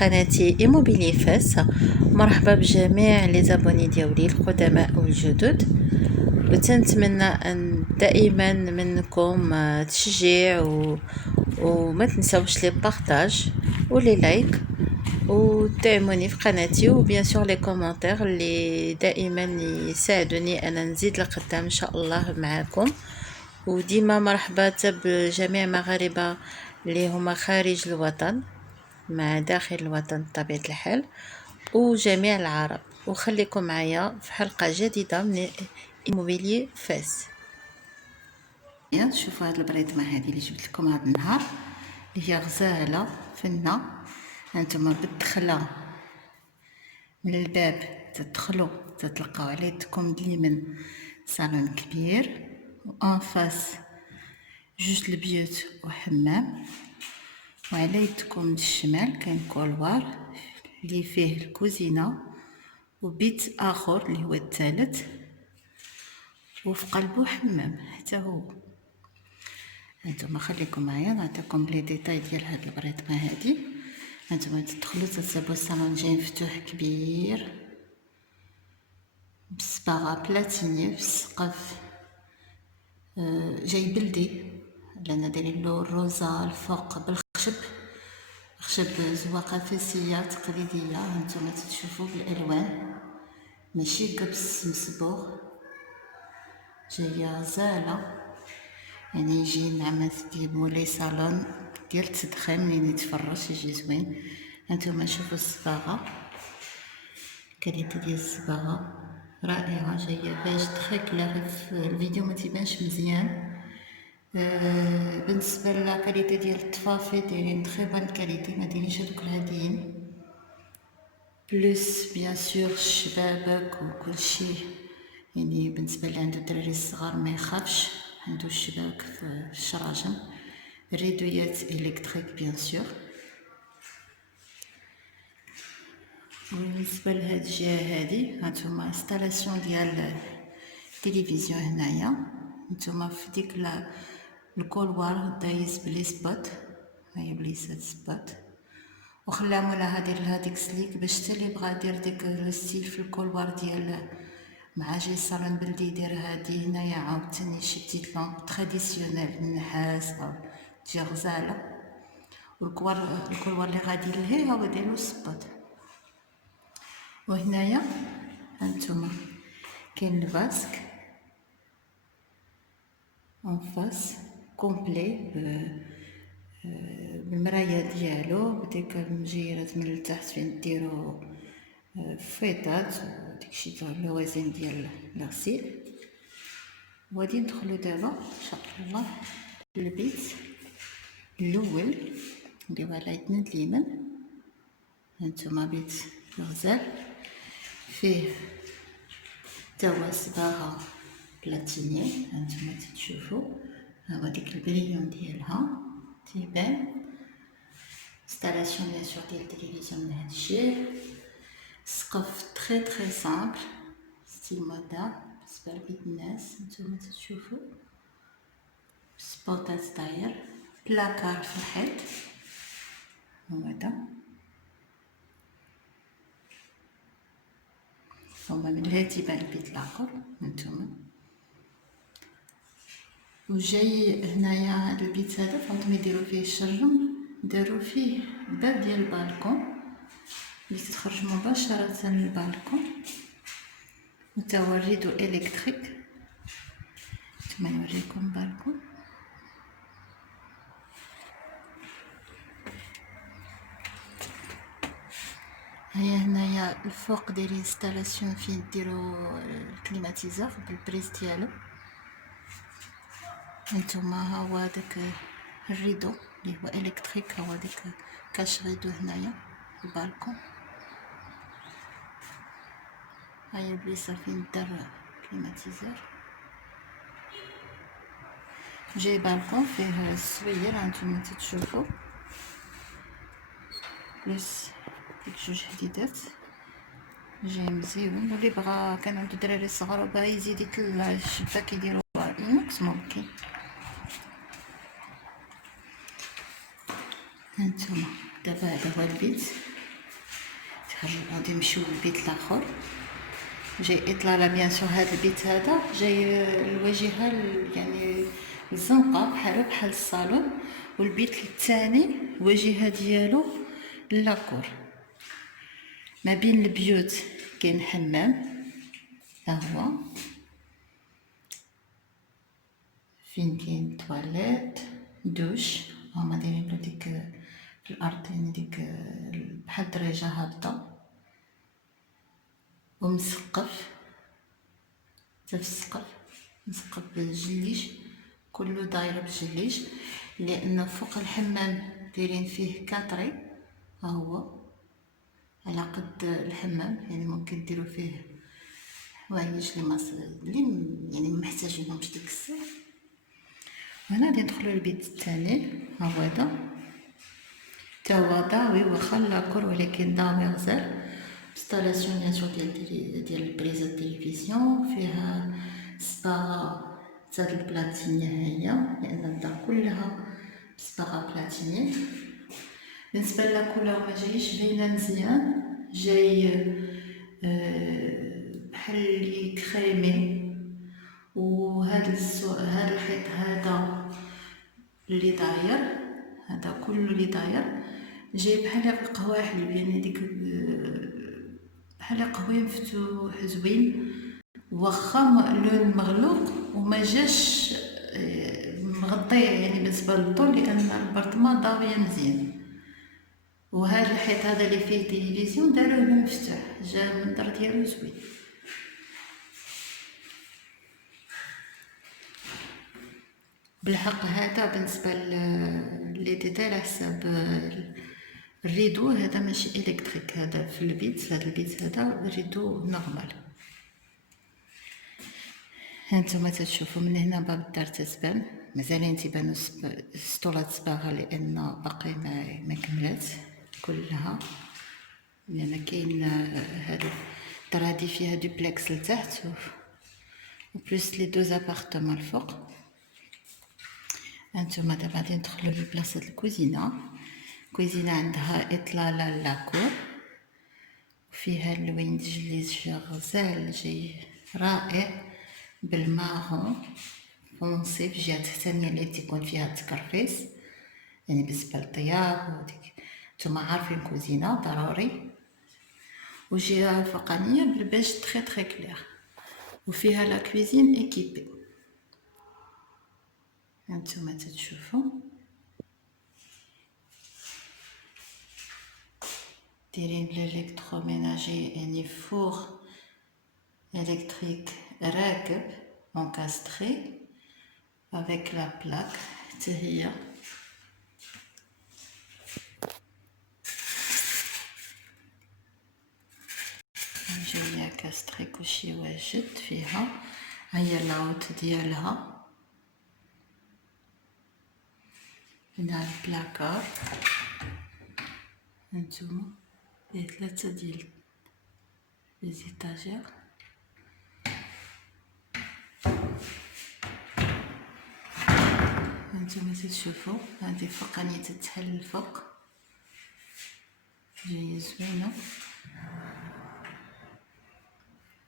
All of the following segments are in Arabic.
قناتي إيموبيلي فاس. مرحبا بجميع لي زابوني ديالي القدماء والجدد، وتنتمنى ان دائما منكم تشجيع وما تنساوش لي بارطاج ولي لايك ودعموني في قناتي، وبيان سور لي كومونتير اللي دائما يساعدوني انا نزيد لقدام ان شاء الله معاكم. وديما مرحبا بجميع مغاربه اللي هما خارج الوطن مع داخل الوطن بطبيعة الحال، وجميع العرب. وخليكم معايا في حلقة جديدة من إيموبيلي فاس. شوفوا هاد البريطمة هذه اللي جبت لكم هذا النهار، اللي هي غزالة فنة. هانتوما بالدخلة من الباب تدخلوا تتلقاو على يدكم اليمين صالون كبير، وان فاس جوج البيوت وحمام، وعلى يدكم الشمال كاين كولوار اللي فيه الكوزينه وبيت اخر اللي هو الثالث، وفي قلبه حمام حتى هو. هانتوما خليكم معايا نعطيكم لي ديتاي ديال هاد البريطمه هادي. هانتوما تدخلوا تصاوبوا الصالون جاي مفتوح كبير بصباغه بلاتيني في السقف، جاي بلدي لان دايرين له الروزا الفوق بالخشب، خشب زواقه فاسيه تقليديه. هانتوما تشوفوا بالالوان ماشي قبس مصبوغ، جايه زاله يعني يجي نعمات ديال مولاي صالون ديال التدخين منين يتفرج يجي زوين. هانتوما شوفوا الصباغه، كاليتي ديال الصباغه رائعه، جايه باش تخي كلير في الفيديو ما تيبانش مزيان. بالنسبه للكاليتي ديال الطفافي دايرين تري بون كاليتي، ما دايرينش هذوك العاديين. بلوس بيان سور الشبابك وكل شيء، يعني بالنسبه اللي عنده الدراري الصغار ما يخافش، عنده الشباك في الشراجم، الريدويات الكتريك بيان سور. بالنسبه لهاد الجهه هادي هانتوما انستالاسيون ديال التلفزيون هنايا. هانتوما في ديك الكولوار دايز بلي سبوت، هاهي بليسات سبوت، وخلى مولاها دير لها ديك سليك باش حتى اللي بغا يدير ديك الستيل في الكولوار ديال مع جاي صالون بلدي يدير هادي هنايا عاوتاني شي بتيت لامب تراديسيونيل النحاس او تجي غزاله. والكولوار اللي غادي لهيه هو دايرو السبوت. وهنايا هانتوما كاين الفاسك اون فاس كومبلي بالمرايا ديالو بديك المجيرات من التحت فين ديرو فيطات وداكشي تاع اللوازم ديال الغسيل. وغادي ندخلو دابا ان شاء الله للبيت الاول اللي هو على يدنا اليمين. هانتوما بيت غزال فيه توا صباغه بلاتيني، هانتوما تشوفوا ها هو ديك البريون ديالها تيبان. انستالاسيون بيان سور ديال التلفزيون من هاد الجهه، السقف تري سامبل ستيل مودرن بالنسبه لبيت الناس. نتوما تشوفوا سبوطات داير بلاكار في الحيط، هذا هما من الهاتي تيبان البيت الاخر. هانتوما وجاي هنايا هاد البيت هذا فهمتوا يديروا فيه الشرجم، داروا فيه باب ديال البالكون اللي تخرج مباشره للبالكون، وتا هو الريدو الكتريك. نتوما نوريكم البالكون، هيا هنايا الفوق دايرين انستالاسيون فين ديروا الكليماتيزور بالبريز ديالو. هانتوما ها هو داك الريدو اللي هو الكتريك، هو ديك كاش ريدو هنايا البالكون. هيا البليصه فين دار كليماتيزور، جاي بالكون فيه السوير هانتوما تشوفوا، بلس ديك جوج حديدات جاي مزيون. واللي بغا كان عنده دراري صغار وبغا يزيد يطلع الشباك يديرو الماكس ممكن. هانتوما دابا هذا هو البيت غادي نمشيو للبيت الاخر. جاي اطلاله بيان سور. هذا البيت هذا جاي الواجهه يعني الزنقه بحال الصالون، والبيت الثاني الواجهه ديالو لاكور. ما بين البيوت كاين حمام، ها هو فين كاين طواليت دوش. هما دايرين له ديك في الارض، يعني ديك بحال دريجه هابطه، ومسقف حتى في السقف، مسقف بالجليش، كله داير بالجليش، لان فوق الحمام دايرين فيه كاتري. ها هو على قد الحمام، يعني ممكن ديروا فيه حوايج اللي يعني محتاجينهمش ديك الساعه. هنا غادي ندخلوا للبيت الثاني. ها هو هذا تا هو ضاوي واخا لاكور، ولكن ضاوي غزال. انستالاسيون بيان سور ديال البريزه التلفزيون، فيها صباغه تاع البلاتينيه هي، لان الدار كلها صباغه بلاتينيه. بالنسبه للكولور ما جايش باينه مزيان، جاي بحال لي كريمي. وهذا هذا الحيط هذا اللي داير، هذا كله اللي داير جاي بحال قهوه حليب، يعني ديك بحال قهوه مفتوح زوين، واخا لون مغلوق وما جاش مغطي يعني بالنسبه للضوء، لان البرطمان ضاويه مزيان. وهذا الحيط هذا اللي فيه تلفزيون داروه مفتوح، جا المنظر ديالو زوين. بالحق هذا بالنسبه لي ديتاي على حساب الريدو، هذا ماشي الكتريك، هذا في البيت. هذا البيت هذا الريدو نورمال. هانتوما تشوفوا من هنا باب الدار تتبان، مازالين تيبانو سطولات صباغه لان باقي ما كملات كلها، لان كاين هادو الدار هادي فيها دوبلكس لتحت وبلوس لي دوز ابارتمون الفوق. هانتوما دابا غادي ندخلو لبلاصه الكوزينه. الكوزينه عندها اطلاله لاكور، وفيها اللوين دجليج غزال جاي رائع بالمارون فونسي في جهه الثانيه اللي تيكون فيها التكرفيس، يعني بالنسبه للطياب وديك نتوما عارفين كوزينه ضروري. وجهه الفوقانيه بالبيج تري تري كلير، وفيها لا كوزين ايكيبي. هانتوما تتشوفوا دايرين الالكتروميناجي، يعني فور électrique راكب encastré avec la plaque حتى هي. جايه كاستري كلشي واجد فيها. هي اللاوت ديالها، هنا البلاكار. هانتوما فيه 3 ديال لي زيتاجير. هانتوما تشوفوا هذه فوقانية تتحل الفوق، جايه زوينه.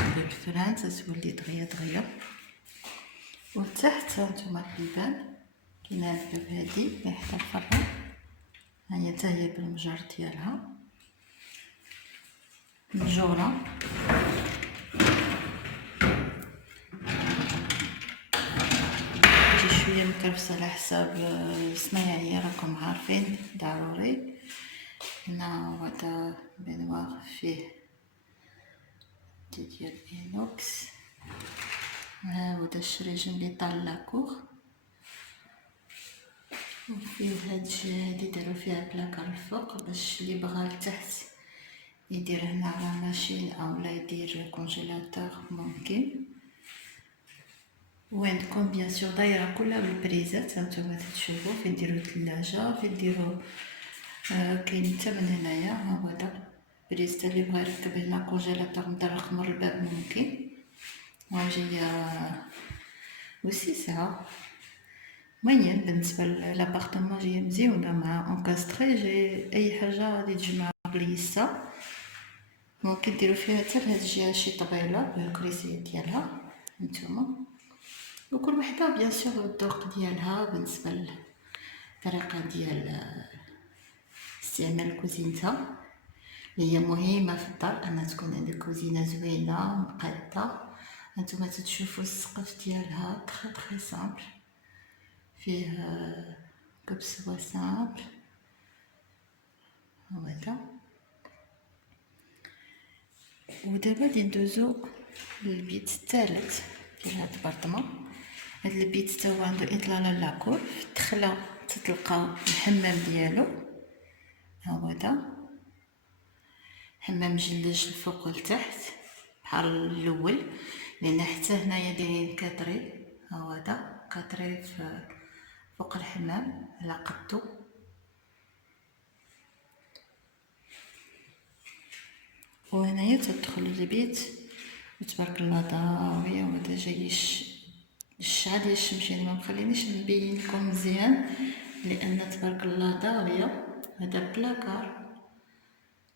الفران تتولي دغيا دغيا. وتحت هانتوما البيبان، كاين هاد الباب هادي اللي حدا الفران، هي حتى هي بالمجر ديالها مجوره. تجي شويه مكرفسه على حساب الصنايعيه، راكم عارفين ضروري. هنا هذا بنوار فيه ديال اينوكس. ها هو الشريجم اللي طال لاكور، وفيه هاد الجهه هادي دارو فيها بلاكار الفوق باش اللي بغا لتحت يدير هنا على ماشين او لا يدير كونجيلاتور ممكن. وعندكم بيان سور دايره كلها بالبريزات. هانتوما تشوفوا فين نديرو الثلاجه، فين نديرو كاين حتى من هنايا. ها هو هذا بريز اللي بغا يركب هنا كونجيلاتور نقدر نخمر الباب ممكن. وجايه وسيسه مزيان بالنسبه لابارتمون، جايه مزيونه مع انكاستري، جاي اي حاجه غادي تجمع بليسه. ممكن ديروا فيها حتى لهاد الجهه شي طبيله بالكريسيه ديالها نتوما، وكل وحده بيان سور الذوق ديالها بالنسبه للطريقه ديال استعمال كوزينتها، اللي هي مهمه في الدار ان تكون عندك كوزينه زوينه مقاده. هانتوما تتشوفوا السقف ديالها تري سامبل، فيه كبسوه سامبل هذا. ودابا غادي ندوزو للبيت الثالث ديال هاد البارطمون. هاد البيت حتى هو عنده اطلاله لاكور، في الدخله تتلقى الحمام ديالو هذا، حمام مجلج الفوق والتحت بحال الاول، لان حتى هنايا دايرين كاتري هذا، كاتري فوق الحمام على قدو. وهنايا تدخلوا للبيت وتبارك الله ضاويه، وهذا جاي الشعه ديال الشمس، يعني ما مخلينيش نبين لكم مزيان لان تبارك الله ضاويه. هذا بلاكار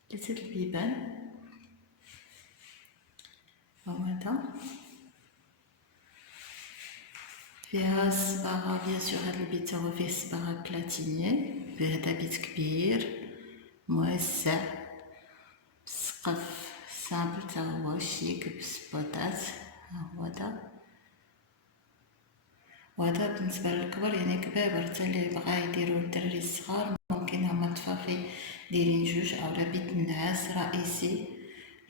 3 البيبان وهذا فيها الصباغه بيان سور. هذا البيت هو فيه الصباغه بلاتينيه، هذا بيت كبير موسع، السقف سامبل تا هو شيك بالسبوطات هذا. وهذا بالنسبه للكبر يعني كبابر، حتى اللي بغا يديروا الدراري الصغار ممكن هما الطفافي دايرين جوج اولا بيت النعاس رئيسي،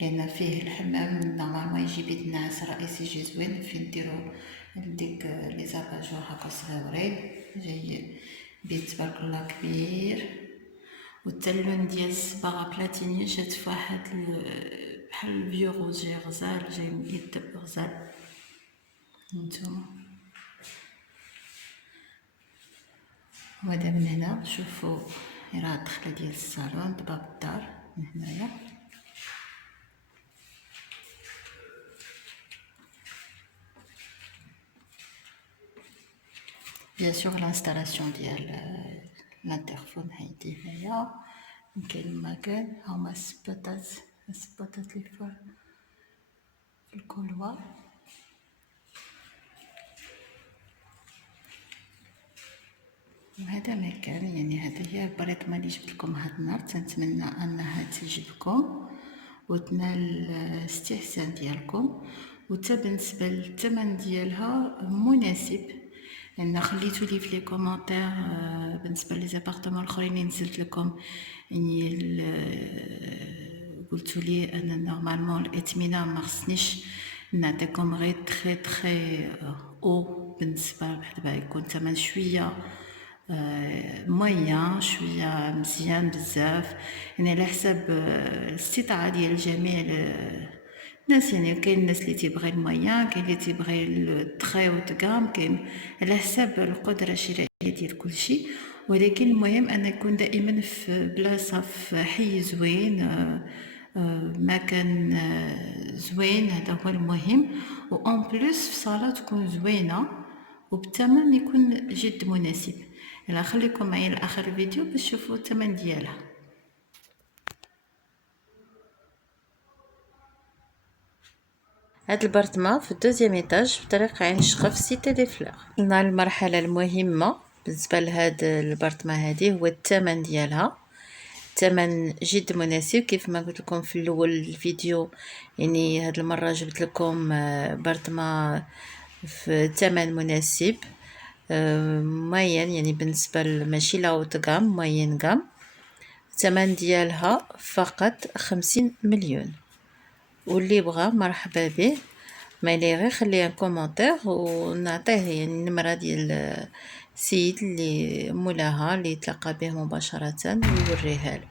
لان فيه الحمام نورمالمون يجي بيت النعاس رئيسي يجي زوين فين ديروا ديك لي زاباجور هكا صغيورين. جاي بيت تبارك الله كبير، والتلون ديال الصباغه بلاتيني جات فواحد بحال الفيو روج جاي غزال، جاي ميدب غزال هانتوما. وهذا من هنا شوفوا راه الدخله ديال الصالون باب الدار من هنايا. بيان سور لانستالاسيون ديال الانترفون هايدي هنايا، كاين المكان هما السباطات اللي في الكولوار. وهذا مكان يعني هذا هي البريطمه اللي جبت لكم هاد النهار، تنتمنى انها تعجبكم وتنال الاستحسان ديالكم، وتا بالنسبه للثمن ديالها مناسب، لان خليتوا لي في لي كومونتير بالنسبه لي زابارتمون الاخرين اللي نزلت لكم، يعني قلتوا لي انا نورمالمون الاثمنه ما خصنيش نعطيكم غير تري او، بالنسبه دابا يكون ثمن شويه مويان شويه مزيان بزاف، يعني على حساب الاستطاعه ديال جميع الناس. يعني كاين الناس اللي تيبغي المويان، كاين اللي تيبغي التري وتقام، كاين على حساب القدره الشرائيه ديال كلشي. ولكن المهم ان يكون دائما في بلاصه في حي زوين، مكان زوين، هذا هو المهم. و اون بليس في صاله تكون زوينه وبالثمن يكون جد مناسب. يلا خليكم معايا لاخر الفيديو باش تشوفوا الثمن ديالها. هاد البارتما في الدوزيام ايطاج بطريق عين شقف سيتي دي فلور. قلنا المرحله المهمه بالنسبه لهاد البارتما هذه هو الثمن ديالها. الثمن جد مناسب كيف ما قلت لكم في الاول الفيديو، يعني هاد المره جبت لكم بارتما في ثمن مناسب موين، يعني بالنسبه ماشي لا تقام موين قام. الثمن ديالها فقط 50 مليون، واللي بغى مرحبا به. ما لي غير خليه كومونتير ونعطيه يعني النمره ديال السيد اللي مولاها اللي يتلاقى به مباشره ويوريها له.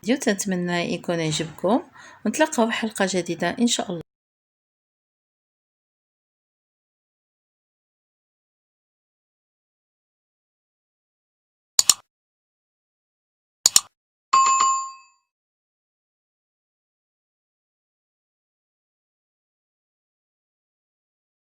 فيديو تنتمنى يكون يعجبكم، ونتلاقاو في حلقه جديده ان شاء الله.